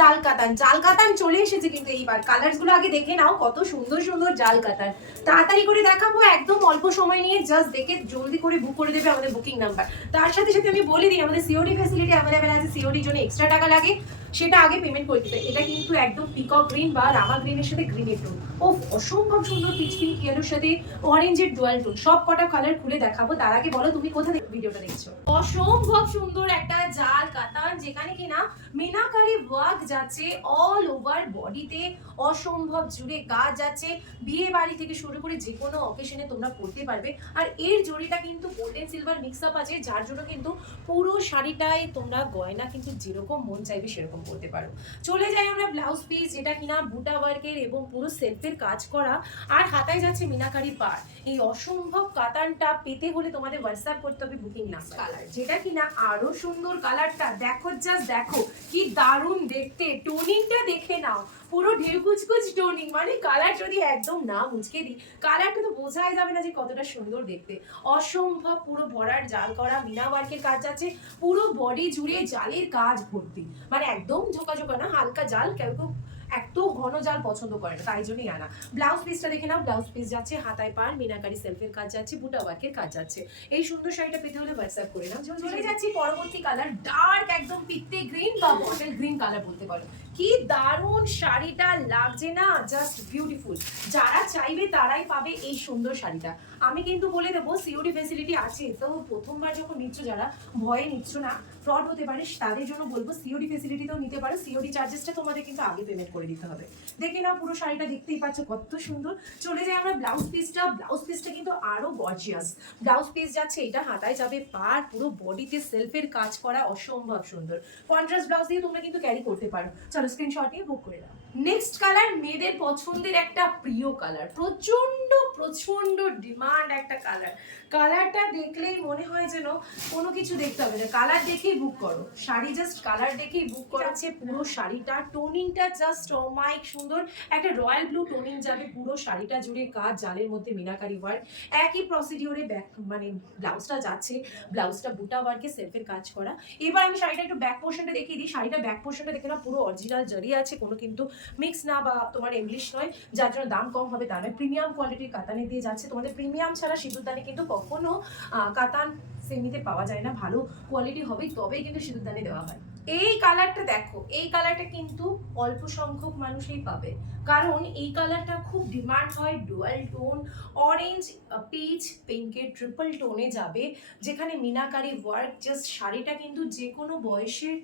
জাল কাতান চলে এসেছে কিন্তু এইবার কালারস গুলো আগে দেখে নাও, কত সুন্দর সুন্দর জাল কাতান। তাড়াতাড়ি করে দেখাবো, একদম অল্প সময় নিয়ে জাস্ট দেখে জলদি করে বুক করে দেবে আমাদের বুকিং নাম্বার। তার সাথে সাথে আমি বলে দিই আমাদের সিওডি ফ্যাসিলিটি অ্যাভেলেবেল আছে। সিওডির জন্য এক্সট্রা টাকা লাগে, সেটা আগে পেমেন্ট করে দিতে। এটা কিন্তু একদম পিকক গ্রিন বা রামা গ্রিনের সাথে গ্রিনের টোন, ও অসম্ভব সুন্দর পিচ পিঙ্ক ইয়েলোর সাথে অরেঞ্জের ডুয়াল টোন, সব কটা কালার খুলে দেখাবো। তার আগে বলো তুমি কোথা থেকে ভিডিওটা দেখছো। অসম্ভব সুন্দর একটা জাল কাতান, যেখানে কিনা মিনাকারি ওয়ার্ক যাচ্ছে অল ওভার বডিতে, অসম্ভব জুড়ে কাজ যাচ্ছে। বিয়ে বাড়ি থেকে শুরু করে যে কোনো অকেশনে তোমরা পরতে পারবে। আর এর জড়িটা কিন্তু গোল্ডেন সিলভার মিক্স আপ আছে, যার জন্য কিন্তু পুরো শাড়িটাই তোমরা গয়না কিন্তু যেরকম মন চাইবে সেরকম পরতে পারো। চলে যাই আমরা ব্লাউজ পিস, যেটা কিনা বুটা ওয়ার্কের এবং পুরো সেলফের কাজ করা, আর হাতায় যাচ্ছে মিনাকারি পার। এই অসম্ভব কাতানটা পেতে হলে তোমাদের হোয়াটসঅ্যাপ করতে হবে বুকিং নাম্বার। কালার যেটা কিনা আরো সুন্দর, কালারটা দেখো, জাস্ট দেখো কি দারুণ দেখতে। টোনিংটা দেখে নাও, পুরো ঢেউ কুচকুচ টোনিং, মানে কালার যদি একদম না মুচকে দিই কালারটা তো বোঝাই যাবে না যে কতটা সুন্দর দেখতে। অসম্ভব পুরো ভরার জাল করা মিনা ওয়ার্কের কাজ আছে, পুরো বডি জুড়ে জালের কাজ ভর্তি, মানে একদম ঝোঁকা না, হালকা জাল। কেউ কেউ এত ঘন জাল পছন্দ করে না, তাই জন্যই আনা। ব্লাউজ পিসটা দেখে নাও, ব্লাউজ পিস যাচ্ছে হাতায় পার, মিনাকারি সেলফের কাজ যাচ্ছে, বুটা ওয়ার্কের কাজ যাচ্ছে। এই সুন্দর শাড়িটা পেতে হলে হোয়াটসঅ্যাপ করে নাও। চলে যাচ্ছি পরবর্তী কালার, ডার্ক একদম পিত্তে গ্রিন বা বটল গ্রিন কালার বলতে পারো। কি দারুণ শাড়িটা লাগছে না, জাস্ট বিউটিফুল। যারা চাইবে তারাই পাবে এই সুন্দর শাড়িটা। আমি কিন্তু বলে দেবো সিওডি ফ্যাসিলিটি আছে, তো প্রথমবার যখন নিচ্ছ যারা ভয়ে নিচ্ছ না, ফ্রড হতে পারে, তাদের জন্য বলবো সিওডি ফ্যাসিলিটিতেও নিতে পারো। সিওডি চার্জেসটা তোমাদের কিন্তু আগে পেমেন্ট করে দিতে হবে। দেখে নাও পুরো শাড়িটা, দেখতেই পাচ্ছ কত সুন্দর। চলে যাই আমরা ব্লাউজ পিসটা, ব্লাউজ পিসটা কিন্তু আরো গর্জিয়াস। ব্লাউজ পিস যাচ্ছে, এটা হাতায় যাবে পার, পুরো বডিতে সেলফের কাজ করা, অসম্ভব সুন্দর। কন্ট্রাস্ট ব্লাউজ দিয়ে তোমরা কিন্তু ক্যারি করতে পারো। চলো স্ক্রিনশট নিয়ে বুক করে দাও। নেক্সট কালার মেয়েদের পছন্দের একটা প্রিয় কালার, প্রচন্ড প্রচন্ড ডিমান্ড একটা কালার। কালারটা দেখলেই মনে হয় যেন কোনো কিছু দেখতে হবে না, কালার দেখেই বুক করো শাড়ি, জাস্ট কালার দেখেই বুক করা আছে। পুরো শাড়িটা টোনিংটা জাস্ট অমাইক সুন্দর, একটা রয়্যাল ব্লু টোনিং যাবে পুরো শাড়িটা জুড়ে, কাজ জালের মধ্যে মিনাকারি ওয়ার্ক। একই প্রসিডিওরে ব্যাক মানে ব্লাউজটা যাচ্ছে, ব্লাউজটা বুটা ওয়ার্কে সেলফের কাজ করা। এবার আমি শাড়িটা একটু ব্যাক পোর্শনটা দেখিয়ে দিই। শাড়িটা ব্যাক পোর্শনটা দেখে না, পুরো অরিজিনাল জড়িয়ে আছে, কোনো কিন্তু মিক্স না বা তোমার ইংলিশ নয়, যার জন্য দাম কম হবে তার নয়। প্রিমিয়াম কোয়ালিটির কাতানে দিয়ে যাচ্ছে। তোমাদের প্রিমিয়াম ছাড়া সিঁদুরদানি কিন্তু কখনো কাতান সেমিতে পাওয়া যায় না, ভালো কোয়ালিটি হবে তবেই কিন্তু সিঁদুরদানি দেওয়া হয়। এই কালারটা দেখো, এই কালারটা কিন্তু অল্প সংখ্যক মানুষই পাবে, কারণ এই কালারটা খুব ডিমান্ড হয়। ডুয়াল টোন অরেঞ্জ পিচ পিঙ্কের ট্রিপল টোনে যাবে, যেখানে মিনাকারি ওয়ার্ক, জাস্ট শাড়িটা কিন্তু যে কোনো বয়সের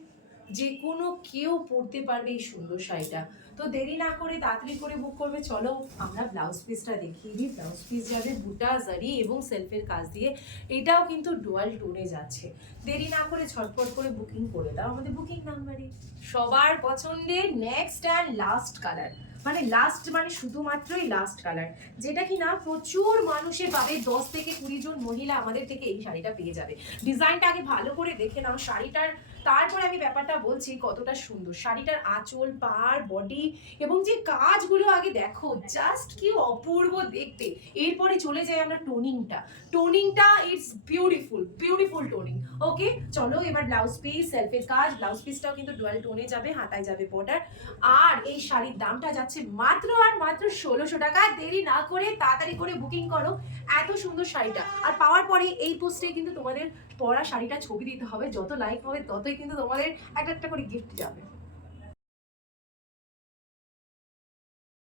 যে কোনো কেউ পরতে পারবে এই সুন্দর শাড়িটা। তো দেরি না করে তাড়াতাড়ি করে বুক করবে। চলো আমরা ব্লাউজ পিসটা দেখিয়ে দিই। ব্লাউজ পিস যাবে বুটা জারি এবং সেলফের কাজ দিয়ে, এটাও কিন্তু ডুয়াল টোনে যাচ্ছে। দেরি না করে ঝটপট করে বুকিং করে দাও আমাদের বুকিং নাম্বারে। সবার পছন্দের নেক্সট অ্যান্ড লাস্ট কালার, মানে লাস্ট মানে শুধুমাত্রই লাস্ট কালার, যেটা কিনা প্রচুর মানুষে পাবে। 10 থেকে 20 জন মহিলা আমাদের থেকে এই শাড়িটা পেয়ে যাবে। ডিজাইনটা আগে ভালো করে দেখে নাও শাড়িটার, তারপরে আমি ব্যাপারটা বলছি কতটা সুন্দর। শাড়িটার আঁচল, পাড়, বডি এবং যে কাজগুলো আগে দেখো, জাস্ট কি অপূর্ব দেখতে। এরপরে চলে যাই আমরা টোনিংটা। টোনিংটা ইটস বিউটিফুল, বিউটিফুল টোনিং। ওকে চলো এবার ব্লাউজ পিস, সেলফের কাজ। ব্লাউজ পিসটাও কিন্তু ডুয়াল টোনে যাবে, হাতায় যাবে বর্ডার। আর এই শাড়ির দামটা যাচ্ছে মাত্র আর মাত্র 1600 টাকা। দেরি না করে তাড়াতাড়ি করে বুকিং করো এত সুন্দর শাড়িটা। আর পাওয়ার পরে এই পোস্টে কিন্তু তোমাদের পরা শাড়িটা ছবি দিতে হবে, যত লাইক হবে ততই কিন্তু তোমাদের একটা একটা করে গিফট যাবে।